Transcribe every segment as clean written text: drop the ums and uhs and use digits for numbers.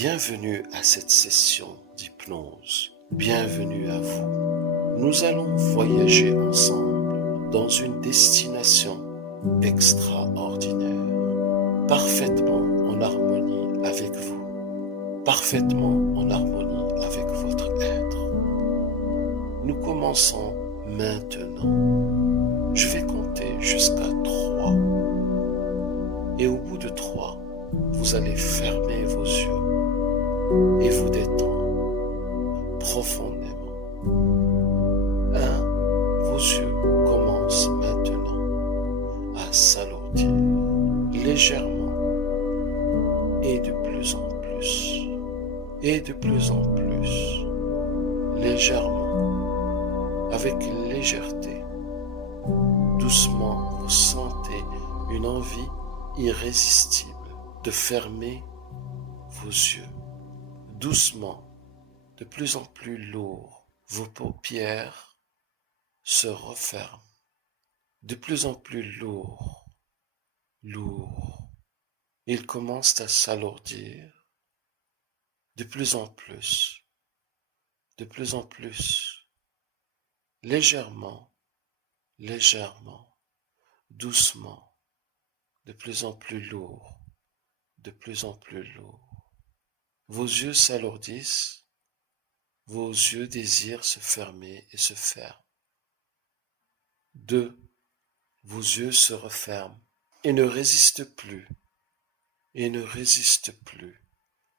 Bienvenue à cette session d'hypnose. Bienvenue à vous. Nous allons voyager ensemble dans une destination extraordinaire, parfaitement en harmonie avec vous, parfaitement en harmonie avec votre être. Nous commençons maintenant. Je vais compter jusqu'à 3. Et au bout de 3, vous allez fermer vos yeux et vous détendre profondément. 1. Vos yeux commencent maintenant à s'alourdir légèrement et de plus en plus, et de plus en plus, légèrement, avec légèreté. Doucement, vous sentez une envie irrésistible de fermer vos yeux. Doucement, de plus en plus lourd, vos paupières se referment. De plus en plus lourd. Ils commencent à s'alourdir. De plus en plus. Légèrement, doucement. De plus en plus lourd. Vos yeux s'alourdissent, vos yeux désirent se fermer et se ferment. 2. Vos yeux se referment et ne résistent plus,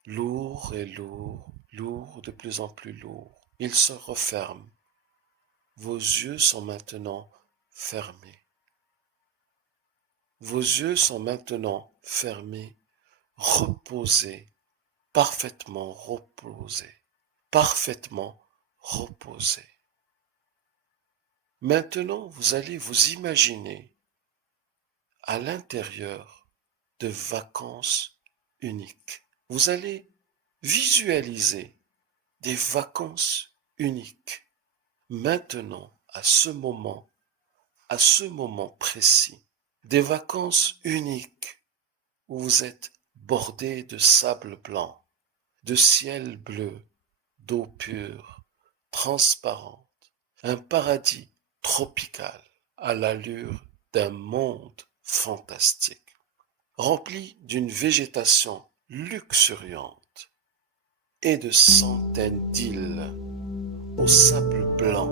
Lourd, de plus en plus lourd. Ils se referment. Vos yeux sont maintenant fermés. Reposés, parfaitement reposés. Maintenant, vous allez vous imaginer à l'intérieur de vacances uniques. Vous allez visualiser des vacances uniques. Maintenant, à ce moment précis, des vacances uniques où vous êtes bordé de sable blanc, de ciel bleu, d'eau pure, transparente, un paradis tropical à l'allure d'un monde fantastique, rempli d'une végétation luxuriante et de centaines d'îles au sable blanc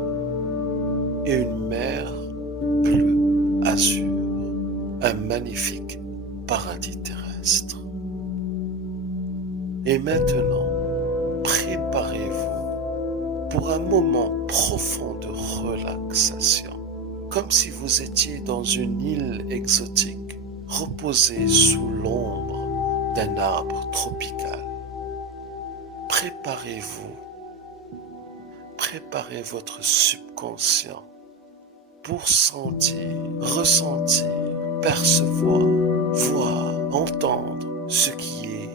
et une mer bleu azur, un magnifique paradis terrestre. Et maintenant, préparez-vous pour un moment profond de relaxation, comme si vous étiez dans une île exotique, reposée sous l'ombre d'un arbre tropical. Préparez votre subconscient pour ressentir, percevoir, voir, entendre ce qui est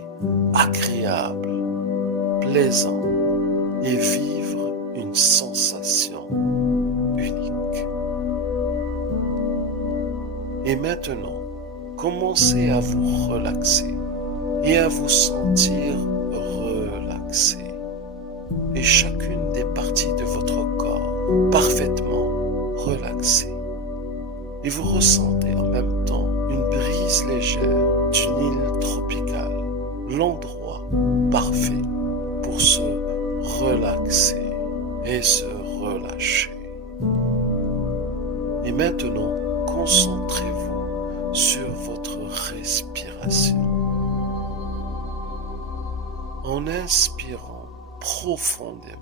agréable, plaisant et vivre une sensation unique. Et maintenant, commencez à vous relaxer et à vous sentir relaxé. Et chacune des parties de votre corps parfaitement relaxée. Et vous ressentez en même temps une brise légère d'une île tropicale, l'endroit parfait pour se relaxer et se relâcher. Et maintenant, concentrez-vous sur votre respiration. En inspirant profondément,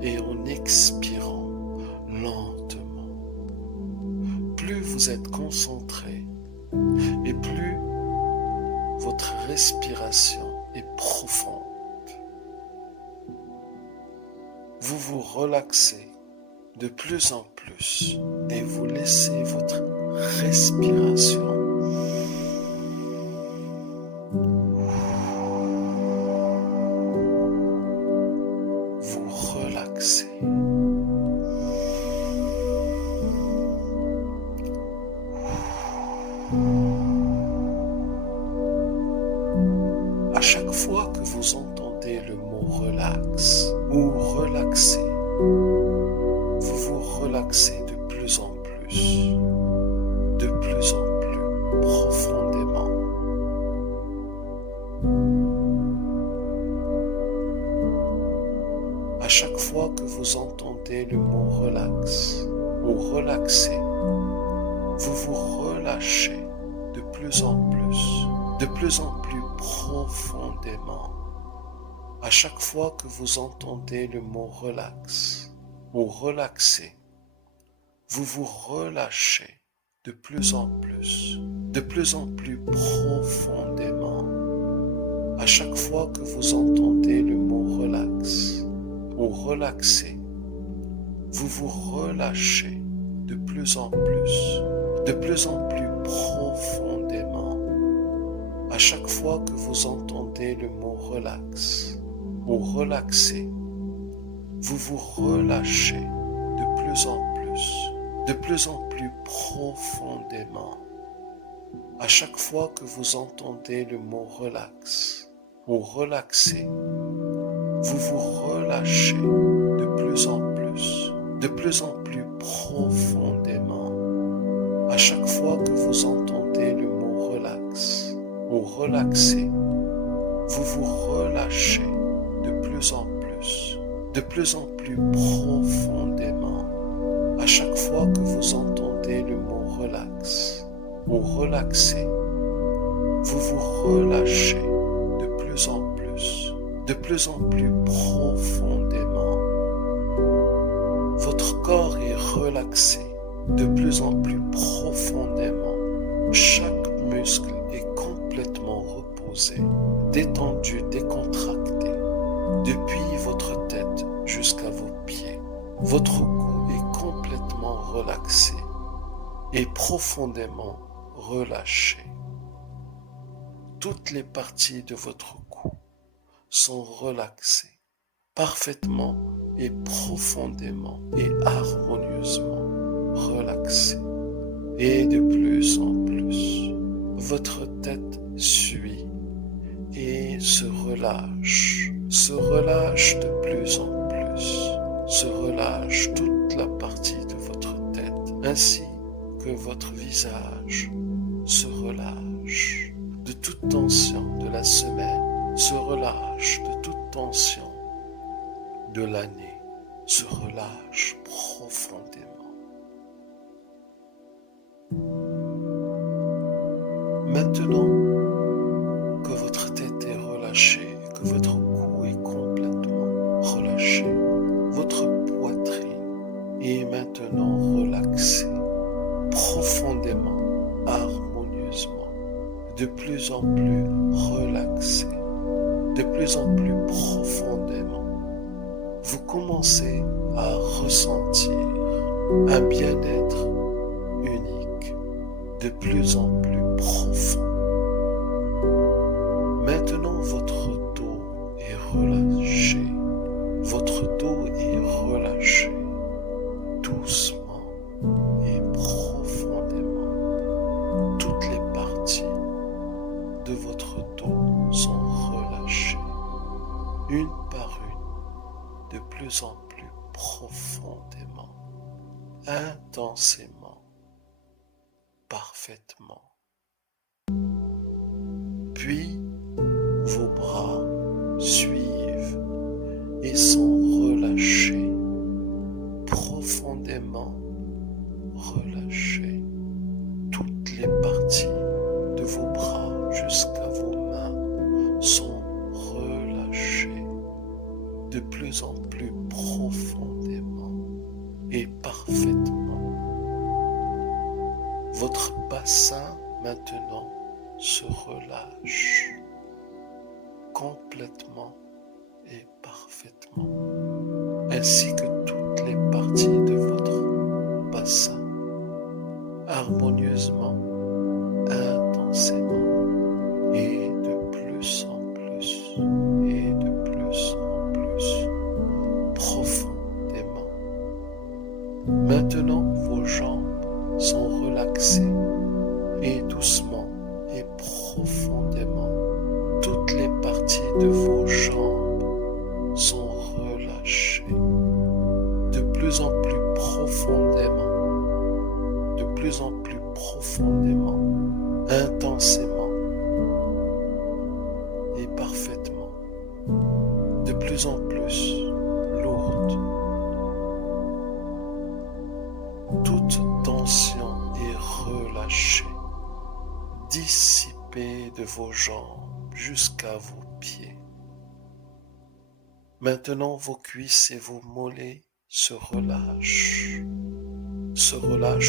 et en expirant lentement. Plus vous êtes concentré et plus votre respiration est profonde. Vous vous relaxez de plus en plus et vous laissez votre respiration vous relaxer. À chaque fois que vous entendez le mot relax ou relaxer, vous vous relaxez de plus en plus profondément. À chaque fois que vous entendez le mot relax ou relaxer, vous vous relâchez de plus en plus profondément. À chaque fois que vous entendez le mot relax ou relaxer, vous vous relâchez de plus en plus profondément. À chaque fois que vous entendez le mot relax ou relaxer, vous vous relâchez de plus en plus profondément. À chaque fois que vous entendez le mot relax ou relaxer, vous vous relâchez de plus en plus profondément. À chaque fois que vous entendez le mot relax ou relaxer, vous vous relâchez de plus en plus profondément. À chaque fois que vous entendez le mot relax ou relaxer, vous vous relâchez de plus en plus profondément. À chaque fois que vous entendez le mot relax ou relaxer, vous vous relâchez de plus en plus profondément. Votre corps est relaxé de plus en plus profondément. Chaque muscle est complètement reposé, détendu, décontracté, depuis votre tête jusqu'à vos pieds. Votre cou est complètement relaxé et profondément relâché. Toutes les parties de votre cou sont relaxées, parfaitement et profondément et harmonieusement relaxées. Et de plus en plus, votre tête suit et se relâche de plus en plus, se relâche toute la partie de votre tête, ainsi que votre visage se relâche de toute tension de la semaine, se relâche de toute tension de l'année, se relâche profondément. Maintenant que votre tête est relâchée et que votre cou est complètement relâché, votre poitrine est maintenant relaxée, profondément, harmonieusement, de plus en plus relaxée, de plus en plus profondément. Vous commencez à ressentir un bien-être unique, de plus en plus profond. Maintenant, votre dos est relâché. Votre dos est relâché doucement et profondément. Toutes les parties de votre dos sont relâchées, une par une, de plus en plus profondément, intensément, parfaitement. Puis, vos bras suivent et sont relâchés, profondément relâchés. Toutes les parties de vos bras jusqu'à vos mains sont relâchées de plus en plus profondément et parfaitement. Votre bassin maintenant se relâche complètement et parfaitement, ainsi que toutes les parties de votre passe harmonieusement, intensément, et de plus en plus, et de plus en plus, profondément. Maintenant, vos jambes sont relaxées, et doucement et profondément, toutes les parties de vos jambes sont relâchées, de plus en plus profondément, de plus en plus profondément, intensément et parfaitement, de plus en plus lourde. Toute tension est relâchée, dissipée de vos jambes jusqu'à vos pieds. Maintenant, vos cuisses et vos mollets se relâchent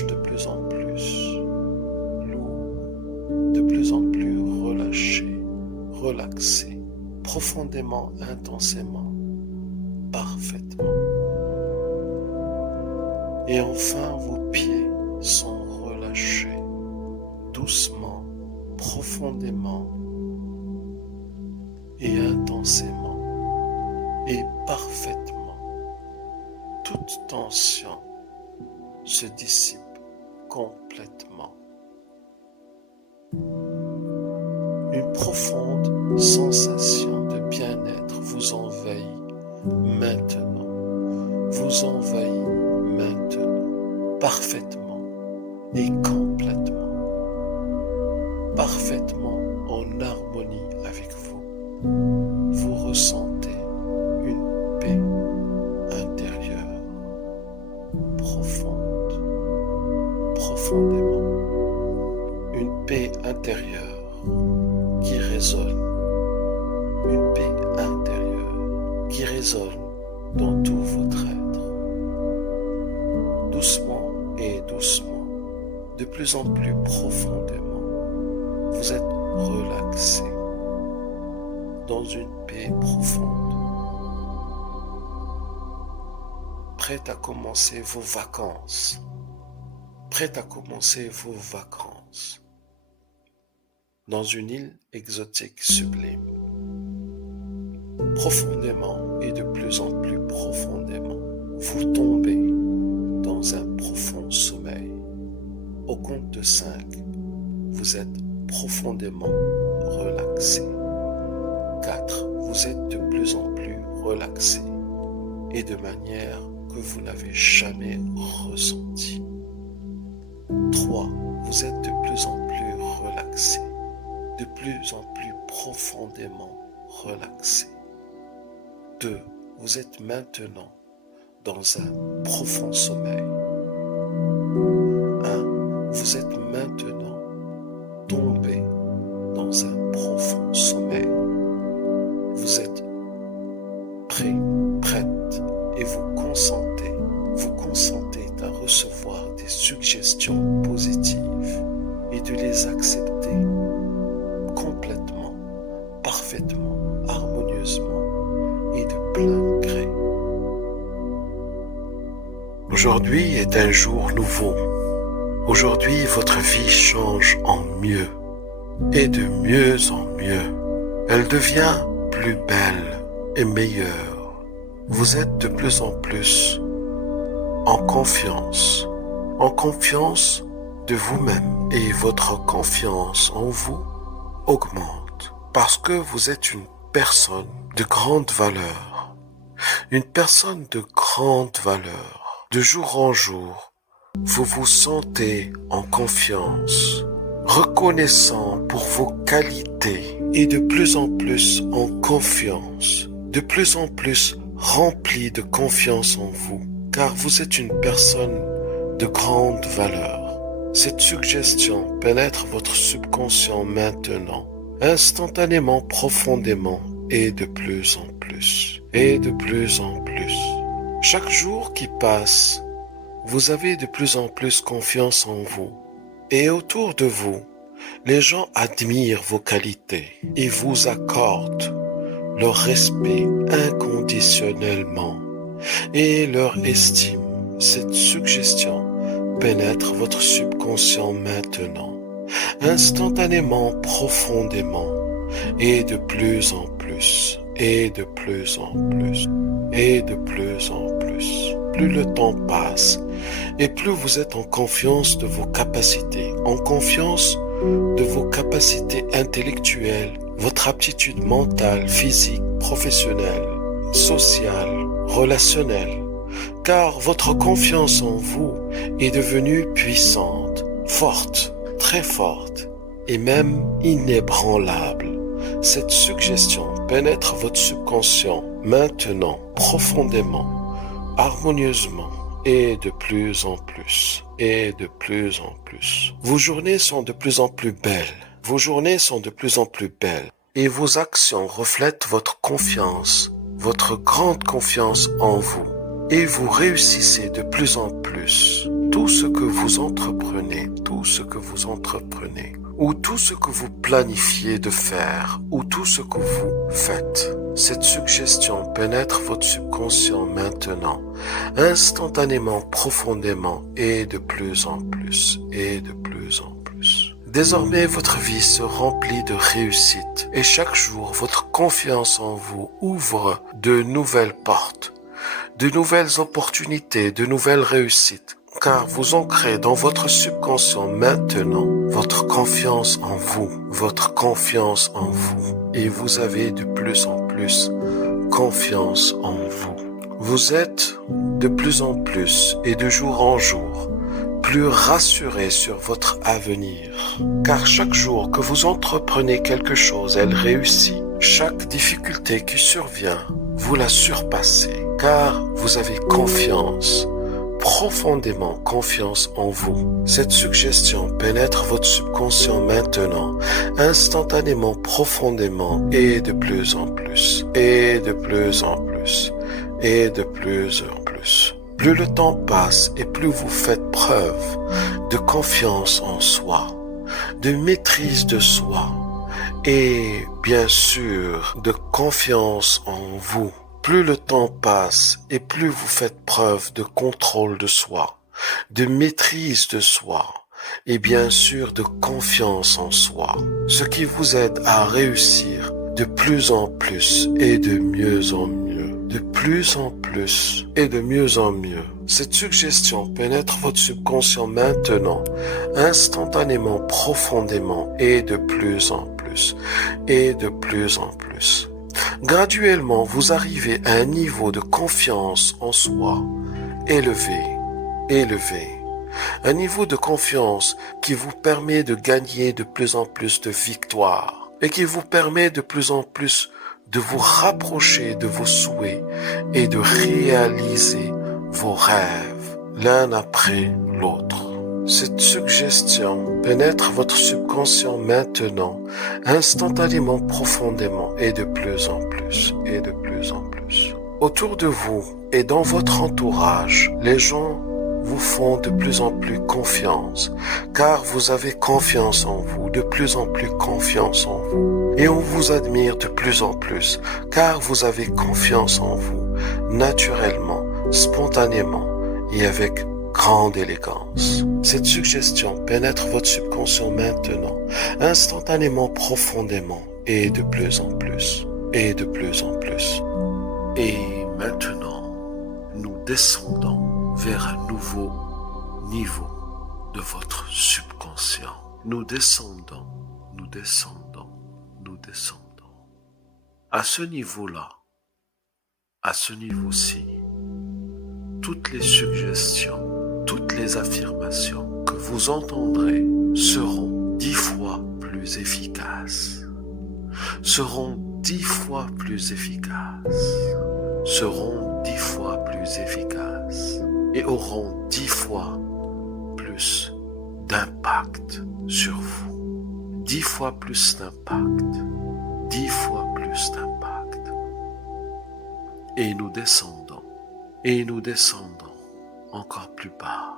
de plus en plus, lourds, de plus en plus relâchés, relaxés, profondément, intensément, parfaitement. Et enfin, vos pieds sont relâchés, doucement, profondément et intensément et parfaitement. Toute tension se dissipe complètement. Une profonde sensation de bien-être vous envahit maintenant, vous envahit maintenant, parfaitement et complètement, parfaitement en harmonie avec vous. Vous ressentez une paix intérieure, profonde, profondément, une paix intérieure qui résonne, une paix intérieure qui résonne dans tout votre être. Doucement et doucement, de plus en plus profondément, vous êtes relaxé dans une paix profonde, prête à commencer vos vacances, prête à commencer vos vacances dans une île exotique sublime. Profondément et de plus en plus profondément, vous tombez dans un profond sommeil. Au compte de 5, vous êtes profondément relaxé. 4, vous êtes de plus en plus relaxé et de manière que vous n'avez jamais ressenti. 3, vous êtes de plus en plus relaxé, de plus en plus profondément relaxé. 2, vous êtes maintenant dans un profond sommeil. 1, vous êtes maintenant tombé dans un profond sommeil. Vous êtes prêt, prête et vous consentez à recevoir des suggestions positives et de les accepter complètement, parfaitement, harmonieusement et de plein gré. Aujourd'hui est un jour nouveau. Aujourd'hui, votre vie change en mieux et de mieux en mieux. Elle devient plus belle et meilleure. Vous êtes de plus en plus en confiance de vous-même et votre confiance en vous augmente parce que vous êtes une personne de grande valeur. Une personne de grande valeur. De jour en jour, vous vous sentez en confiance, reconnaissant pour vos qualités et de plus en plus en confiance, de plus en plus rempli de confiance en vous, car vous êtes une personne de grande valeur. Cette suggestion pénètre votre subconscient maintenant, instantanément, profondément et de plus en plus, et de plus en plus. Chaque jour qui passe, vous avez de plus en plus confiance en vous. Et autour de vous, les gens admirent vos qualités et vous accordent leur respect inconditionnellement et leur estime. Cette suggestion pénètre votre subconscient maintenant, instantanément, profondément, et de plus en plus, et de plus en plus, et de plus en plus. Plus le temps passe, et plus vous êtes en confiance de vos capacités, en confiance de vos capacités intellectuelles, votre aptitude mentale, physique, professionnelle, sociale, relationnelle, car votre confiance en vous est devenue puissante, forte, très forte, et même inébranlable. Cette suggestion pénètre votre subconscient maintenant, profondément, harmonieusement, et de plus en plus, et de plus en plus. Vos journées sont de plus en plus belles, vos journées sont de plus en plus belles, et vos actions reflètent votre confiance, votre grande confiance en vous, et vous réussissez de plus en plus. Tout ce que vous entreprenez, ou tout ce que vous planifiez de faire, ou tout ce que vous faites. Cette suggestion pénètre votre subconscient maintenant, instantanément, profondément, et de plus en plus, et de plus en plus. Désormais, votre vie se remplit de réussite, et chaque jour, votre confiance en vous ouvre de nouvelles portes, de nouvelles opportunités, de nouvelles réussites. Car vous ancrez dans votre subconscient maintenant votre confiance en vous, et vous avez de plus en plus confiance en vous. Vous êtes de plus en plus et de jour en jour plus rassuré sur votre avenir, car chaque jour que vous entreprenez quelque chose, elle réussit. Chaque difficulté qui survient, vous la surpassez, car vous avez confiance, profondément confiance en vous. Cette suggestion pénètre votre subconscient maintenant, instantanément, profondément, et de plus en plus, et de plus en plus, et de plus en plus. Plus le temps passe et plus vous faites preuve de confiance en soi, de maîtrise de soi, et bien sûr de confiance en vous. Plus le temps passe et plus vous faites preuve de contrôle de soi, de maîtrise de soi et bien sûr de confiance en soi, ce qui vous aide à réussir de plus en plus et de mieux en mieux, de plus en plus et de mieux en mieux. Cette suggestion pénètre votre subconscient maintenant, instantanément, profondément et de plus en plus et de plus en plus. Graduellement, vous arrivez à un niveau de confiance en soi élevé, un niveau de confiance qui vous permet de gagner de plus en plus de victoires et qui vous permet de plus en plus de vous rapprocher de vos souhaits et de réaliser vos rêves l'un après l'autre. Cette suggestion pénètre votre subconscient maintenant, instantanément, profondément, et de plus en plus, et de plus en plus. Autour de vous et dans votre entourage, les gens vous font de plus en plus confiance, car vous avez confiance en vous, de plus en plus confiance en vous. Et on vous admire de plus en plus, car vous avez confiance en vous, naturellement, spontanément et avec grande élégance. Cette suggestion pénètre votre subconscient maintenant, instantanément, profondément, et de plus en plus, et de plus en plus. Et maintenant, nous descendons vers un nouveau niveau de votre subconscient. Nous descendons, nous descendons, nous descendons. À ce niveau-là, à ce niveau-ci, toutes les suggestions, toutes les affirmations que vous entendrez seront 10 fois plus efficaces, seront 10 fois plus efficaces, seront 10 fois plus efficaces et auront 10 fois plus d'impact sur vous. 10 fois plus d'impact, 10 fois plus d'impact. Et nous descendons, et nous descendons encore plus bas,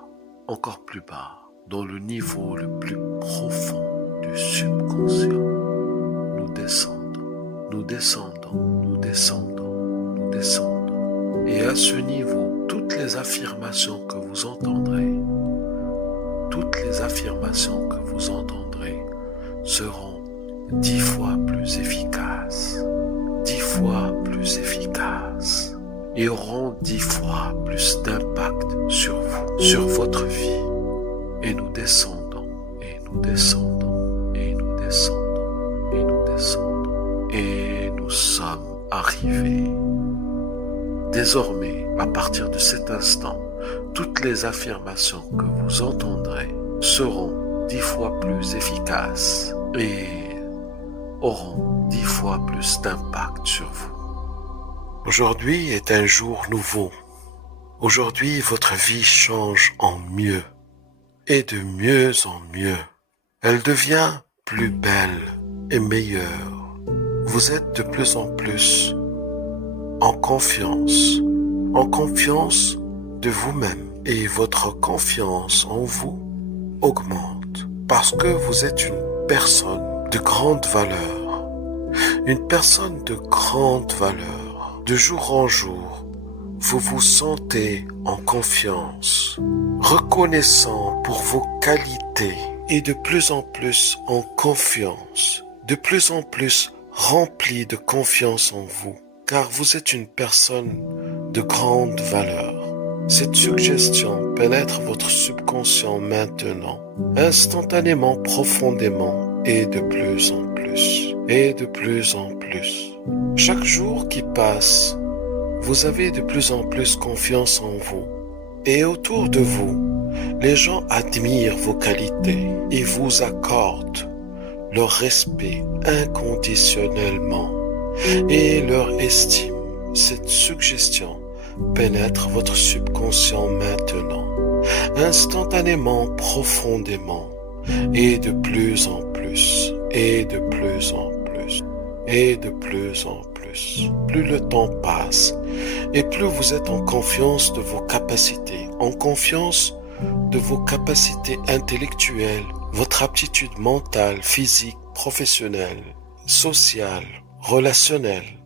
dans le niveau le plus profond du subconscient. Nous descendons, nous descendons, nous descendons, nous descendons. Et à ce niveau, toutes les affirmations que vous entendrez affirmations que vous entendrez seront 10 fois plus efficaces, 10 fois plus efficaces, et auront 10 fois plus d'impact sur vous, sur votre vie. Et nous descendons, et nous descendons, et nous descendons, et nous descendons, et nous sommes arrivés. Désormais, à partir de cet instant, toutes les affirmations que vous entendrez seront 10 fois plus efficaces et auront 10 fois plus d'impact sur vous. Aujourd'hui est un jour nouveau. Aujourd'hui, votre vie change en mieux et de mieux en mieux. Elle devient plus belle et meilleure. Vous êtes de plus en plus en confiance de vous-même, et votre confiance en vous augmente parce que vous êtes une personne de grande valeur, une personne de grande valeur. De jour en jour, vous vous sentez en confiance, reconnaissant pour vos qualités et de plus en plus en confiance, de plus en plus rempli de confiance en vous, car vous êtes une personne de grande valeur. Cette suggestion pénètre votre subconscient maintenant, instantanément, profondément, et de plus en plus, et de plus en plus. Chaque jour qui passe, vous avez de plus en plus confiance en vous. Et autour de vous, les gens admirent vos qualités et vous accordent leur respect inconditionnellement et leur estime. Cette suggestion pénètre votre subconscient maintenant, instantanément, profondément, et de plus en plus, et de plus en plus, et de plus en plus. Plus le temps passe, et plus vous êtes en confiance de vos capacités, en confiance de vos capacités intellectuelles, votre aptitude mentale, physique, professionnelle, sociale, relationnelle,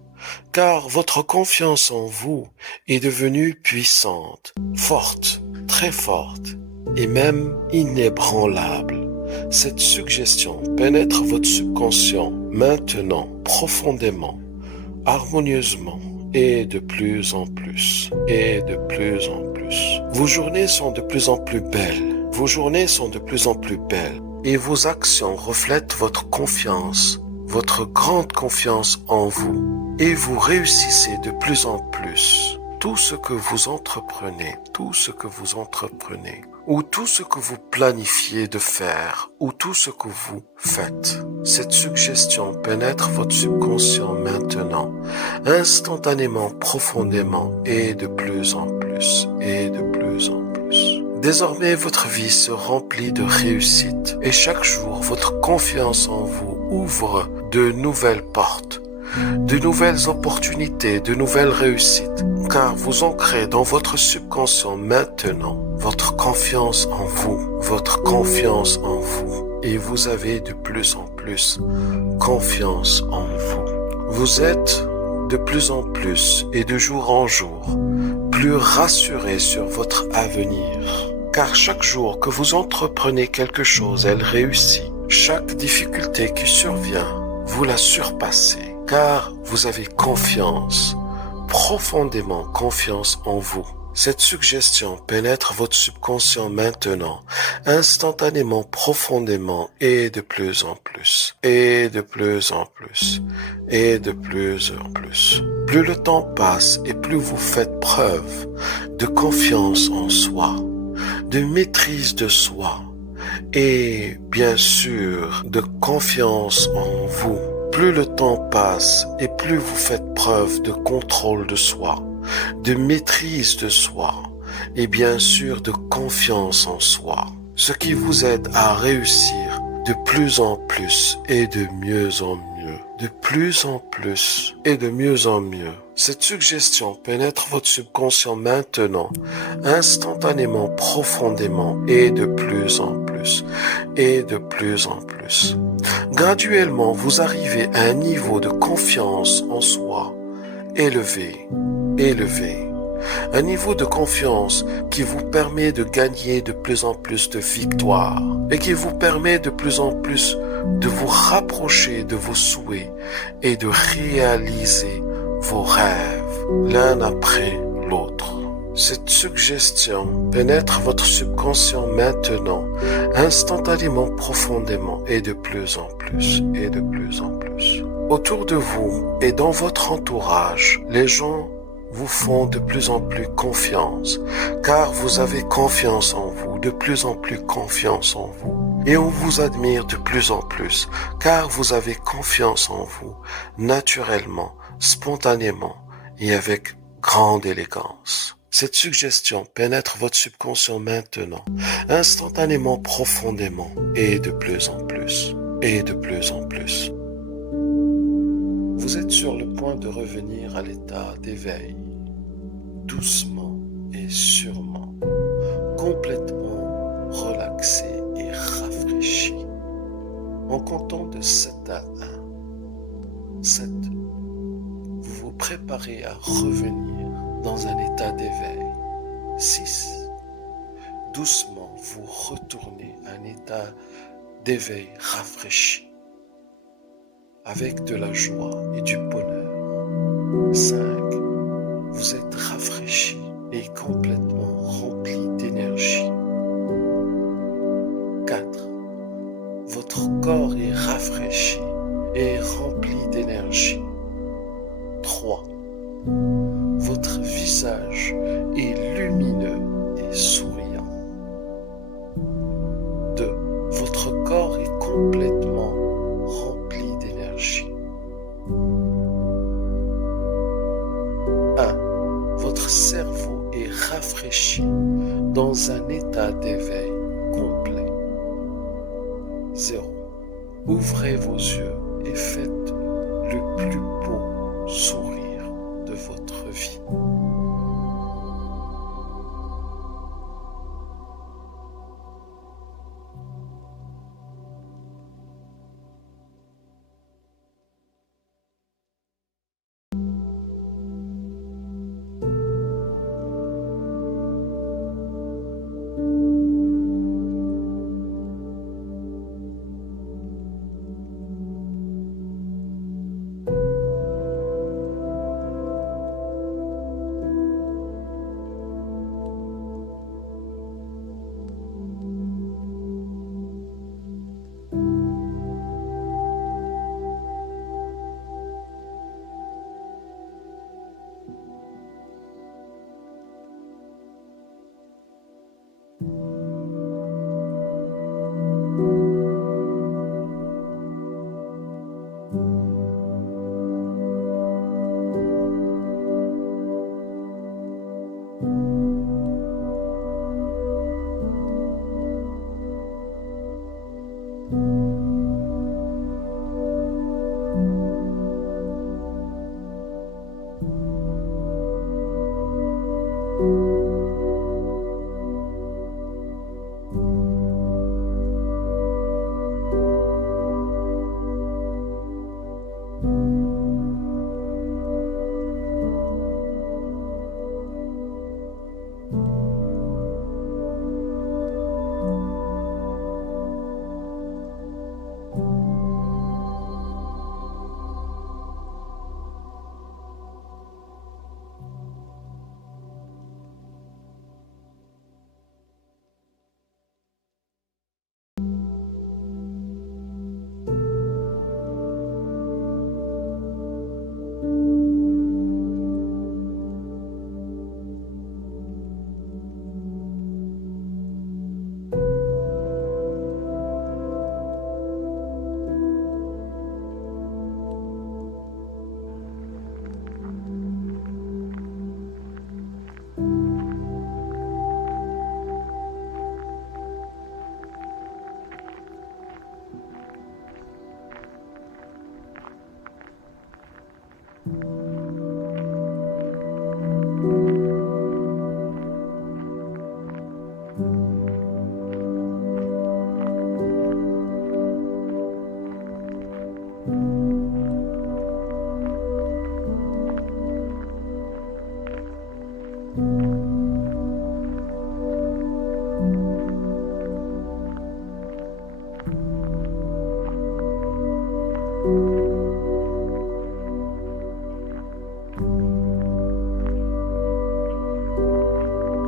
car votre confiance en vous est devenue puissante, forte, très forte, et même inébranlable. Cette suggestion pénètre votre subconscient maintenant, profondément, harmonieusement, et de plus en plus, et de plus en plus. Vos journées sont de plus en plus belles, vos journées sont de plus en plus belles, et vos actions reflètent votre confiance, votre grande confiance en vous, et vous réussissez de plus en plus. Tout ce que vous entreprenez, ou tout ce que vous planifiez de faire, ou tout ce que vous faites. Cette suggestion pénètre votre subconscient maintenant, instantanément, profondément, et de plus en plus, et de plus en plus. Désormais, votre vie se remplit de réussite, et chaque jour, votre confiance en vous ouvre de nouvelles portes, de nouvelles opportunités, de nouvelles réussites, car vous ancrez dans votre subconscient maintenant votre confiance en vous, et vous avez de plus en plus confiance en vous. Vous êtes de plus en plus et de jour en jour plus rassuré sur votre avenir, car chaque jour que vous entreprenez quelque chose, elle réussit. Chaque difficulté qui survient, vous la surpassez, car vous avez confiance, profondément confiance en vous. Cette suggestion pénètre votre subconscient maintenant, instantanément, profondément, et de plus en plus, et de plus en plus, et de plus en plus. Plus le temps passe et plus vous faites preuve de confiance en soi, de maîtrise de soi, et bien sûr de confiance en vous. Plus le temps passe et plus vous faites preuve de contrôle de soi, de maîtrise de soi et bien sûr de confiance en soi, ce qui vous aide à réussir de plus en plus et de mieux en mieux, de plus en plus et de mieux en mieux. Cette suggestion pénètre votre subconscient maintenant, instantanément, profondément et de plus en plus et de plus en plus. Graduellement, vous arrivez à un niveau de confiance en soi élevé, élevé. Un niveau de confiance qui vous permet de gagner de plus en plus de victoires et qui vous permet de plus en plus de vous rapprocher de vos souhaits et de réaliser vos rêves l'un après l'autre. Cette suggestion pénètre votre subconscient maintenant, instantanément, profondément et de plus en plus et de plus en plus. Autour de vous et dans votre entourage, les gens vous font de plus en plus confiance, car vous avez confiance en vous, de plus en plus confiance en vous. Et on vous admire de plus en plus, car vous avez confiance en vous, naturellement, spontanément et avec grande élégance. Cette suggestion pénètre votre subconscient maintenant, instantanément, profondément, et de plus en plus, et de plus en plus. Vous êtes sur le point de revenir à l'état d'éveil, doucement et sûrement, complètement relaxé et rafraîchi. En comptant de 7 à 1, 7, vous vous préparez à revenir dans un état d'éveil. 6. Doucement, vous retournez à un état d'éveil rafraîchi, avec de la joie et du bonheur. 5. Vous êtes rafraîchi et complètement rempli d'énergie. 4. Votre corps est rafraîchi et rempli d'énergie. 3. Votre visage est lumineux et souriant. 2. Votre corps est complètement rempli d'énergie. 1. Votre cerveau est rafraîchi dans un état d'éveil complet. 0. Ouvrez vos yeux et faites le plus beau sourire de votre vie.